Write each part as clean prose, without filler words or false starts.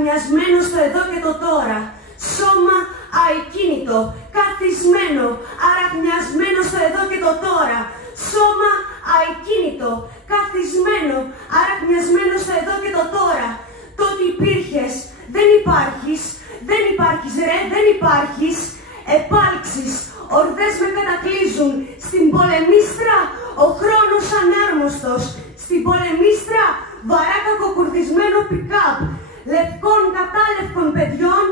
αραχνιασμένο στο εδώ και το τώρα. Σώμα αεκίνητο, καθισμένο, αραχνιασμένο στο εδώ και το τώρα. Σώμα αεκίνητο, καθισμένο, αραχνιασμένο στο εδώ και το τώρα. Το ότι υπήρχες, δεν υπάρχεις, δεν υπάρχεις ρε, δεν υπάρχεις. Επάλξεις, ορδές με κατακλείζουν. Στην πολεμίστρα, ο χρόνος ανάρμοστος. Στην πολεμίστρα, βαρά κακοκουρδισμένο πικάπ. Λευκών κατά λευκών παιδιών,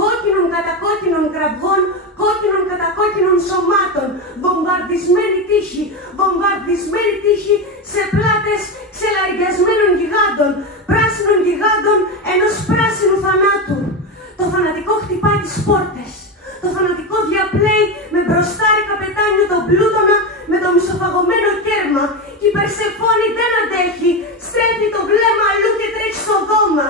κόκκινων κατά κόκκινων κραυγών, κόκκινων κατά κόκκινων σωμάτων. Βομβαρδισμένη τύχη, βομβαρδισμένη τύχη σε πλάτες ξελαριασμένων γιγάντων, πράσινων γιγάντων ενός πράσινου θανάτου. Το φανατικό χτυπάει τις πόρτες. Το φανατικό διαπλέει με μπροστάρι καπετάνιο τον πλούτονα με το μισοφαγωμένο κέρμα. Και η Περσεφόνη δεν αντέχει, στρέφει το βλέμμα αλλού και τρέχει στο δώμα.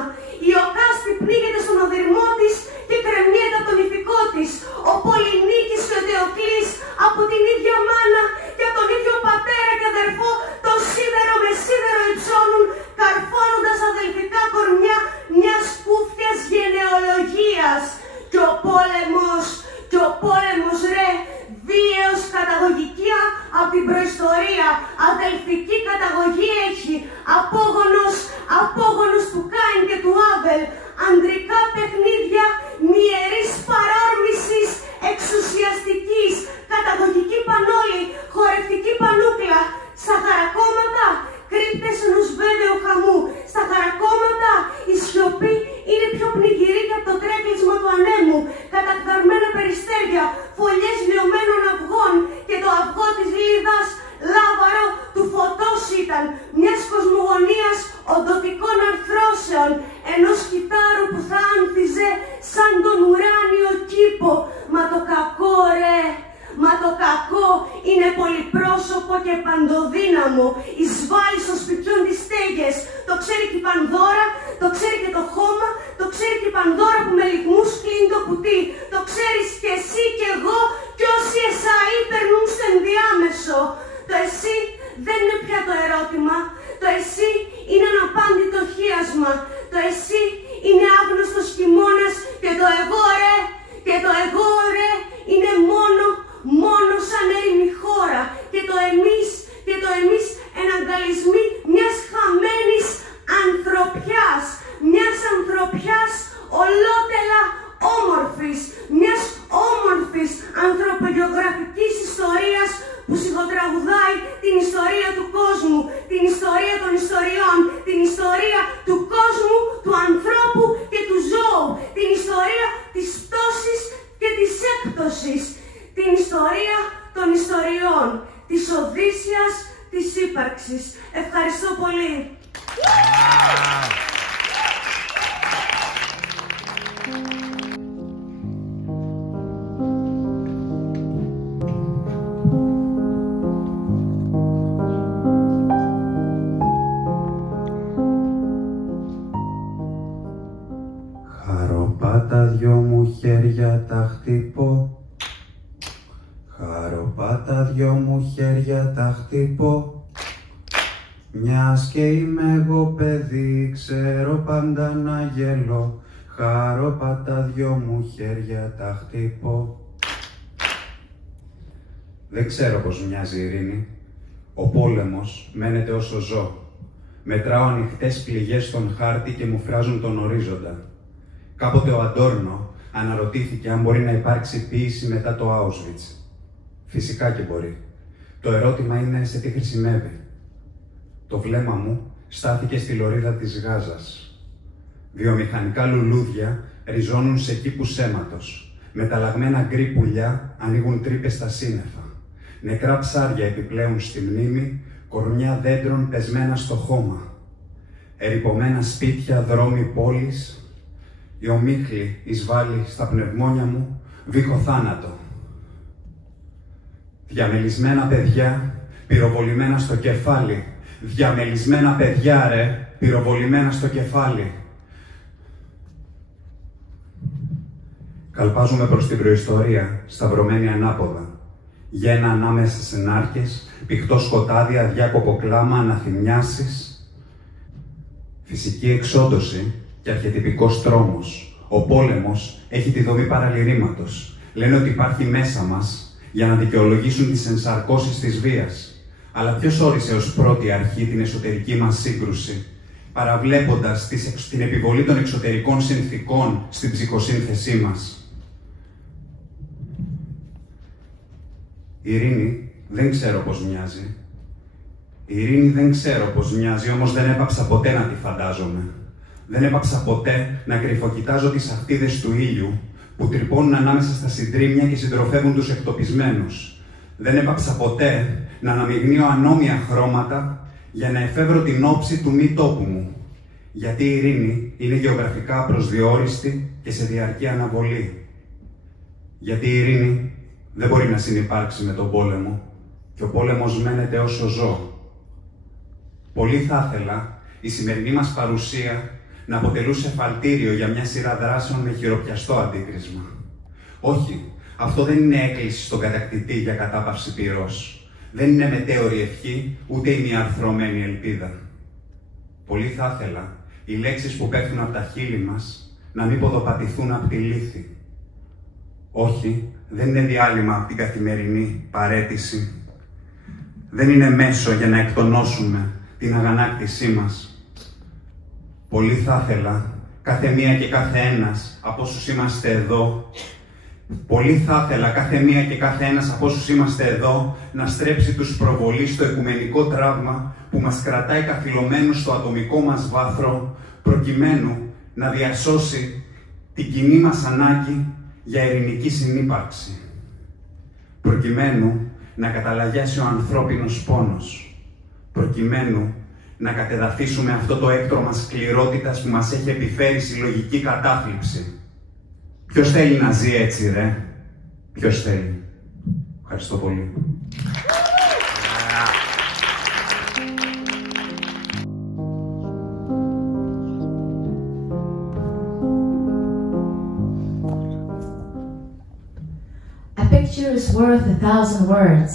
Η Οκάστη πνίγεται στον οδυρμό της και κρεμνιέται από τον ηθικό της. Ο Πολυνίκης και ο Θεοκλής από την ίδια μάνα και από τον ίδιο πατέρα και αδερφό το σίδερο με σίδερο υψώνουν, καρφώνοντας αδελφικά κορμιά μιας κούφιας γενεολογίας. Και ο πόλεμος ρε, βίαιος καταγωγικία από την προϊστορία, αδελφική καταγωγή έχει, απόγονος του Κάιν και του Άβελ, ανδρικά παιχνίδια μυερής παρόρμησης εξουσιαστικής, καταγωγική πανόλη, χορευτική πανούκλα, στα χαρακόμματα, κρύπτες ενός βέβαιου χαμού. Στα χαρακόμματα η σιωπή είναι πιο πνιγυρή και από το τρέκλισμα του ανέμου. Κατακδαρμένα περιστέρια, φωλιές λιωμένων αυγών και το αυγό της λίδας λάβαρο του φωτός ήταν, μιας κοσμογονίας οντοτικών αρθρώσεων, ενός κυτάρου που θα άνθιζε σαν τον ουράνιο κήπο. Μα το κακό ρε, μα το κακό είναι πολυπρόσωπο και παντοδύναμο. Εισβάλλει στο σπιτιόν τις στέγες. Το ξέρει και η Πανδώρα, το ξέρει και το χώμα, το ξέρει και η Πανδώρα που με λιγμούς κλείνει το κουτί. Το ξέρεις και εσύ και εγώ κι όσοι εσαΐ περνούν στο ενδιάμεσο. Το εσύ δεν είναι πια το ερώτημα. Το εσύ είναι αναπάντητο χίασμα. Το εσύ είναι άγνωστος χειμώνας και το εγώ ρε, και το εγώ ρε είναι μόνο σαν έρημη χώρα. Και το εμείς εναγκαλισμοί μιας χαμένης ανθρωπιάς. Μιας ανθρωπιάς ολότελα όμορφης. Μιας όμορφης ανθρωπογεωγραφικής ιστορίας που σιγοτραγουδάει την ιστορία του κόσμου, την ιστορία των ιστοριών, την ιστορία του κόσμου, του ανθρώπου και του ζώου, την ιστορία της πτώσης και της έκπτωσης, την ιστορία των ιστοριών, της Οδύσσιας της ύπαρξης. Ευχαριστώ πολύ. Χαροπά τα δυο μου χέρια τα χτυπώ. Χαροπά τα δυο μου χέρια τα χτυπώ. Μιας και είμαι εγώ παιδί, ξέρω πάντα να γελώ. Χαροπά τα δυο μου χέρια τα χτυπώ. Δεν ξέρω πως μοιάζει η ειρήνη. Ο πόλεμος μένεται όσο ζω. Μετράω ανοιχτές πληγές στον χάρτη και μου φράζουν τον ορίζοντα. Κάποτε ο Αντόρνο αναρωτήθηκε αν μπορεί να υπάρξει ποίηση μετά το Auschwitz. Φυσικά και μπορεί. Το ερώτημα είναι σε τι χρησιμεύει. Το βλέμμα μου στάθηκε στη λωρίδα της Γάζας. Βιομηχανικά λουλούδια ριζώνουν σε κήπους αίματος. Μεταλλαγμένα γκρι πουλιά ανοίγουν τρύπες στα σύννεφα. Νεκρά ψάρια επιπλέουν στη μνήμη, κορμιά δέντρων πεσμένα στο χώμα. Ερειπωμένα σπίτια, δρόμοι πόλης. Η ομίχλη εισβάλλει στα πνευμόνια μου, βήχο θάνατο. Διαμελισμένα παιδιά, πυροβολημένα στο κεφάλι. Διαμελισμένα παιδιά ρε, πυροβολημένα στο κεφάλι. Καλπάζουμε προς την προϊστορία, σταυρωμένη ανάποδα. Γένα ανάμεσα σε νάρκες, πηχτό σκοτάδι, αδιάκοπο κλάμα, αναθυμιάσεις. Φυσική εξόντωση και αρχετυπικός τρόμος. Ο πόλεμος έχει τη δομή παραλυρήματος. Λένε ότι υπάρχει μέσα μας για να δικαιολογήσουν τις ενσαρκώσεις της βίας. Αλλά ποιος όρισε ως πρώτη αρχή την εσωτερική μας σύγκρουση, παραβλέποντας την επιβολή των εξωτερικών συνθηκών στην ψυχοσύνθεσή μας? Η ειρήνη δεν ξέρω πώς μοιάζει. Η ειρήνη δεν ξέρω πώς μοιάζει, όμως δεν έπαψα ποτέ να τη φαντάζομαι. Δεν έπαψα ποτέ να κρυφοκοιτάζω τις ακτίδες του ήλιου που τρυπώνουν ανάμεσα στα συντρίμμια και συντροφεύουν τους εκτοπισμένους. Δεν έπαψα ποτέ να αναμειγνύω ανώμια χρώματα για να εφεύρω την όψη του μη τόπου μου. Γιατί η ειρήνη είναι γεωγραφικά προσδιόριστη και σε διαρκή αναβολή. Γιατί η ειρήνη δεν μπορεί να συνυπάρξει με τον πόλεμο και ο πόλεμος μένεται όσο ζω. Πολύ θα ήθελα η σημερινή μας παρουσία να αποτελούσε εφαλτήριο για μια σειρά δράσεων με χειροπιαστό αντίκρισμα. Όχι, αυτό δεν είναι έκκληση στον κατακτητή για κατάπαυση πυρός. Δεν είναι μετέωρη ευχή, ούτε ημιαρθρωμένη ελπίδα. Πολύ θα ήθελα οι λέξεις που πέφτουν από τα χείλη μας να μην ποδοπατηθούν από τη λύθη. Όχι, δεν είναι διάλειμμα από την καθημερινή παρέτηση. Δεν είναι μέσο για να εκτονώσουμε την αγανάκτησή μας. Πολύ θα ήθελα κάθε μία και κάθε ένας από όσους είμαστε εδώ, πολύ θα ήθελα κάθε μία και κάθε ένας από όσους είμαστε εδώ να στρέψει τους προβολείς στο οικουμενικό τραύμα που μας κρατάει καθυλωμένους στο ατομικό μας βάθρο, προκειμένου να διασώσει την κοινή μας ανάγκη για ειρηνική συνύπαρξη. Προκειμένου να καταλαγιάσει ο ανθρώπινος πόνος. Προκειμένου να κατεδαφίσουμε αυτό το έκτρωμα σκληρότητας που μας έχει επιφέρει συλλογική κατάθλιψη. Ποιος θέλει να ζει έτσι, ρε? Ποιος θέλει? Ευχαριστώ πολύ. A picture is worth 1,000 words.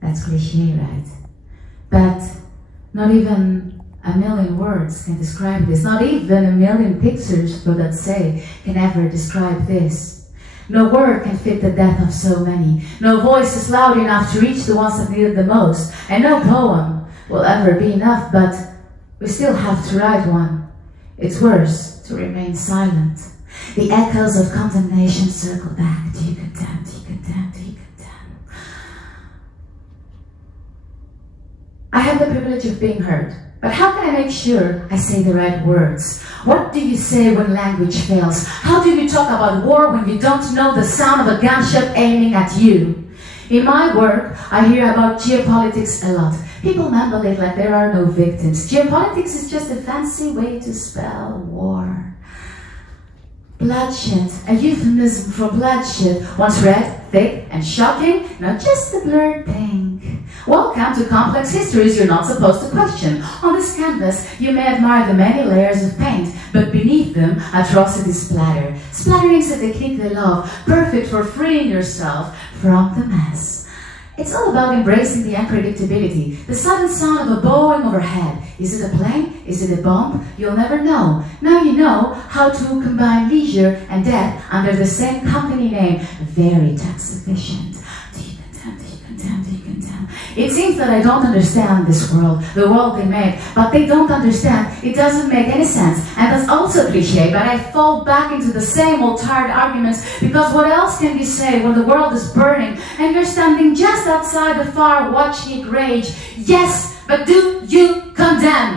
That's cliché, right? But not even a million words can describe this. Not even a million pictures, for that sake, can ever describe this. No word can fit the death of so many. No voice is loud enough to reach the ones that need it the most. And no poem will ever be enough, but we still have to write one. It's worse to remain silent. The echoes of condemnation circle back. Do you condemn? Do you condemn? Do you condemn? I have the privilege of being heard. But how can I make sure I say the right words? What do you say when language fails? How do you talk about war when you don't know the sound of a gunshot aiming at you? In my work, I hear about geopolitics a lot. People mumble it like there are no victims. Geopolitics is just a fancy way to spell war. Bloodshed, a euphemism for bloodshed, once red, thick, and shocking, not just the blurred pink. Welcome to complex histories you're not supposed to question. On this canvas, you may admire the many layers of paint, but beneath them, atrocities splatter. Splattering is a technique they love, perfect for freeing yourself from the mess. It's all about embracing the unpredictability, the sudden sound of a bowing overhead. Is it a plane? Is it a bomb? You'll never know. Now you know how to combine leisure and death under the same company name. Very tax efficient. Do you condemn? Do you condemn? Do you condemn? It seems that I don't understand this world, the world they made, but they don't understand. It doesn't make any sense. And that's also cliche, but I fall back into the same old tired arguments, because what else can you say when the world is burning and you're standing just outside the fire watching it rage? Yes, but do you condemn?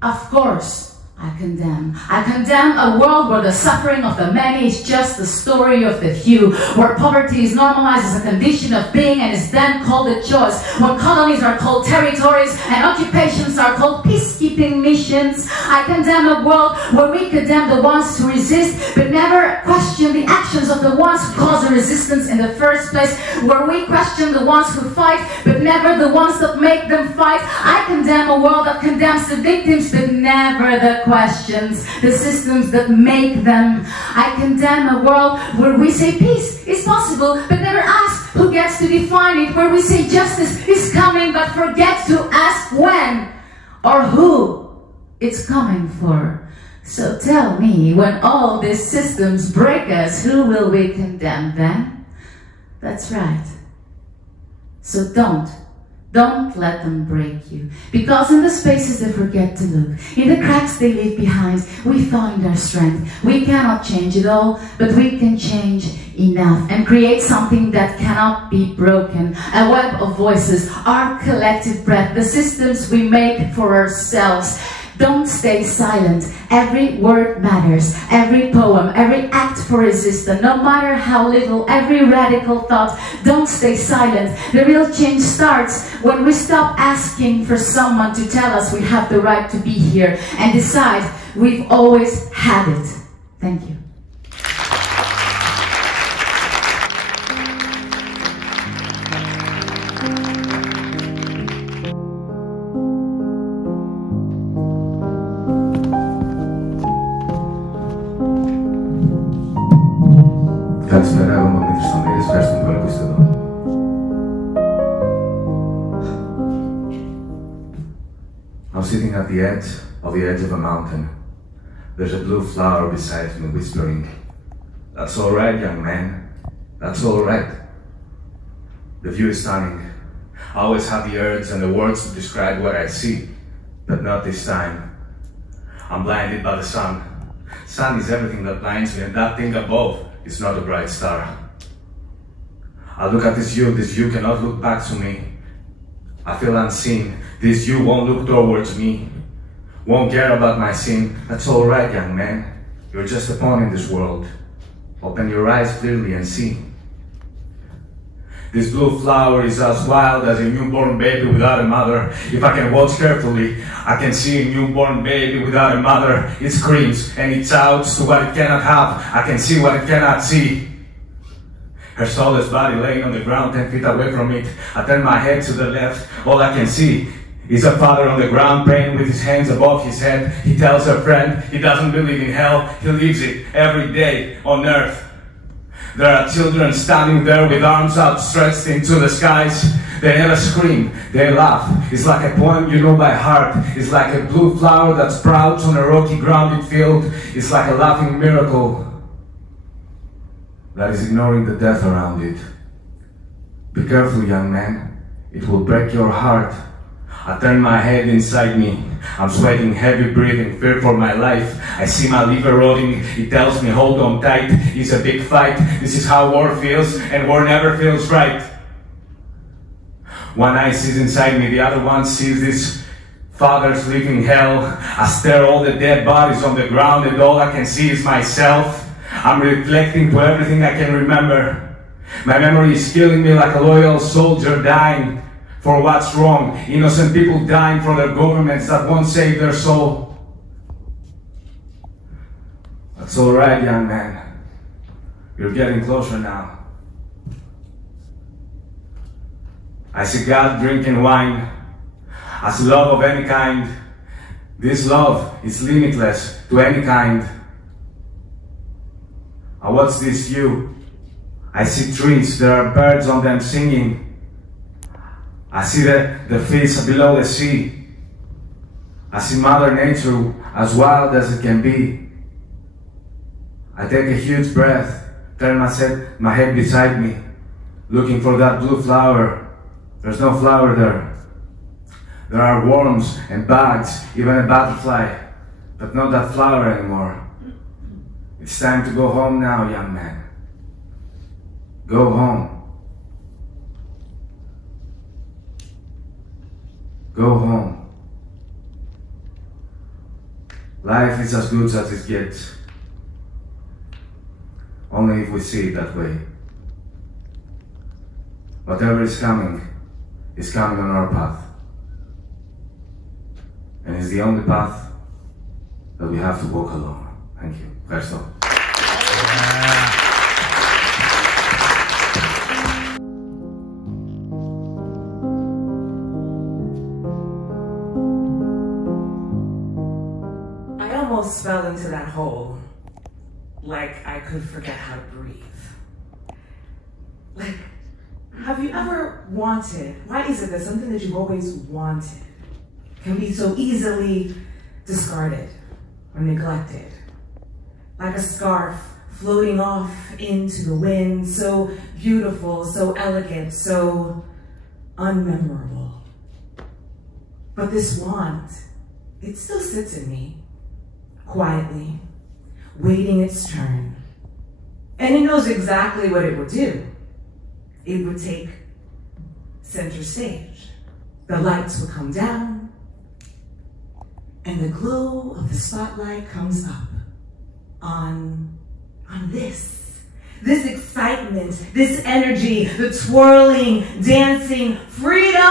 Of course. I condemn. I condemn a world where the suffering of the many is just the story of the few, where poverty is normalized as a condition of being and is then called a choice, where colonies are called territories and occupations are called peacekeeping missions. I condemn a world where we condemn the ones who resist but never question the actions of the ones who cause the resistance in the first place, where we question the ones who fight but never the ones that make them fight. I condemn a world that condemns the victims but never the questions, the systems that make them. I condemn a world where we say peace is possible but never ask who gets to define it, where we say justice is coming but forget to ask when or who it's coming for. So tell me, when all these systems break us, who will we condemn then? That's right. So don't let them break you. Because in the spaces they forget to look, in the cracks they leave behind, we find our strength. We cannot change it all, but we can change enough and create something that cannot be broken. A web of voices, our collective breath, the systems we make for ourselves. Don't stay silent. Every word matters. Every poem, every act for resistance, no matter how little, every radical thought. Don't stay silent. The real change starts when we stop asking for someone to tell us we have the right to be here and decide we've always had it. Thank you. Καλησπέρα, εγώ είμαι ο Δημήτρης Στamiris, ευχαριστούμε πολύ που είστε εδώ. I'm sitting at the edge of a mountain. There's a blue flower beside me whispering, "That's all right, young man, that's all right." The view is stunning. I always have the urge and the words to describe what I see, but not this time. I'm blinded by the sun. Sun is everything that blinds me, and that thing above is not a bright star. I look at this view cannot look back to me. I feel unseen, this view won't look towards me, won't care about my sin. That's all right, young man, you're just a pawn in this world. Open your eyes clearly and see. This blue flower is as wild as a newborn baby without a mother. If I can watch carefully, I can see a newborn baby without a mother. It screams and it shouts to what it cannot have. I can see what it cannot see. Her soulless body laying on the ground 10 feet away from it. I turn my head to the left. All I can see is a father on the ground praying with his hands above his head. He tells her friend he doesn't believe in hell. He lives it every day on earth. There are children standing there with arms outstretched into the skies. They never scream, they laugh. It's like a poem you know by heart. It's like a blue flower that sprouts on a rocky grounded field. It's like a laughing miracle that is ignoring the death around it. Be careful, young man. It will break your heart. I turn my head inside me. I'm sweating, heavy breathing, fear for my life. I see my liver rotting. It tells me, hold on tight. It's a big fight. This is how war feels, and war never feels right. One eye sees inside me, the other one sees this father's living hell. I stare all the dead bodies on the ground, and all I can see is myself. I'm reflecting to everything I can remember. My memory is killing me like a loyal soldier dying for what's wrong. Innocent people dying for their governments that won't save their soul. That's all right, young man. You're getting closer now. I see God drinking wine. I see love of any kind. This love is limitless to any kind. I watch this view. I see trees, there are birds on them singing. I see the fish below the sea. I see Mother Nature as wild as it can be. I take a huge breath, turn my head beside me, looking for that blue flower. There's no flower there. There are worms and bugs, even a butterfly, but not that flower anymore. It's time to go home now, young man. Go home. Go home. Life is as good as it gets. Only if we see it that way. Whatever is coming on our path. And it's the only path that we have to walk along. Thank you. Ευχαριστώ. Fell into that hole like I could forget how to breathe. Like, have you ever wanted, why is it that something that you've always wanted can be so easily discarded? or neglected, like a scarf floating off into the wind, so beautiful, so elegant, so unmemorable. But this wand, it still sits in me, quietly, waiting its turn. And it knows exactly what it would do. It would take center stage. The lights would come down, and the glow of the spotlight comes up on this excitement, this energy, the twirling, dancing, freedom!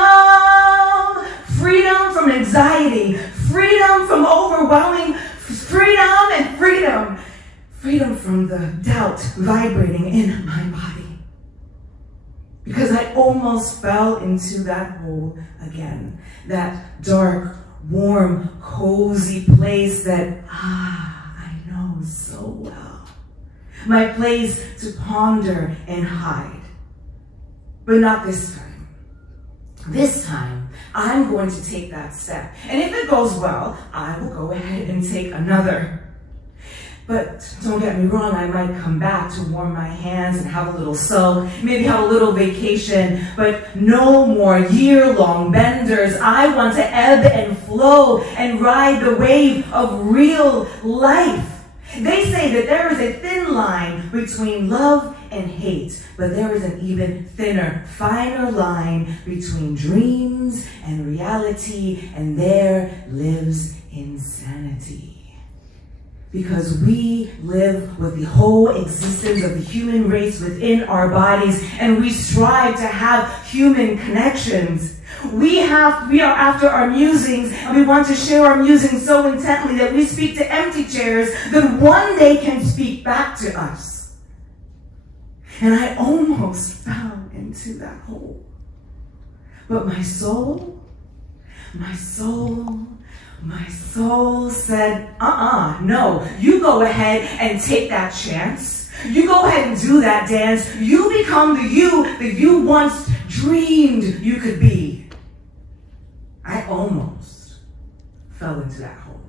Freedom from anxiety, freedom from overwhelming, freedom and freedom. Freedom from the doubt vibrating in my body. Because I almost fell into that hole again, that dark, warm, cozy place that, I know so well. My place to ponder and hide. But not this time. This time, I'm going to take that step. And if it goes well, I will go ahead and take another. But don't get me wrong, I might come back to warm my hands and have a little sulk, maybe have a little vacation, but no more year-long benders. I want to ebb and flow and ride the wave of real life. They say that there is a thin line between love and hate, but there is an even thinner, finer line between dreams and reality, and there lives insanity. Because we live with the whole existence of the human race within our bodies, and we strive to have human connections. We are after our musings, and we want to share our musings so intently that we speak to empty chairs that one day can speak back to us. And I almost fell into that hole. But my soul said, no, you go ahead and take that chance. You go ahead and do that dance. You become the you that you once dreamed you could be. I almost fell into that hole.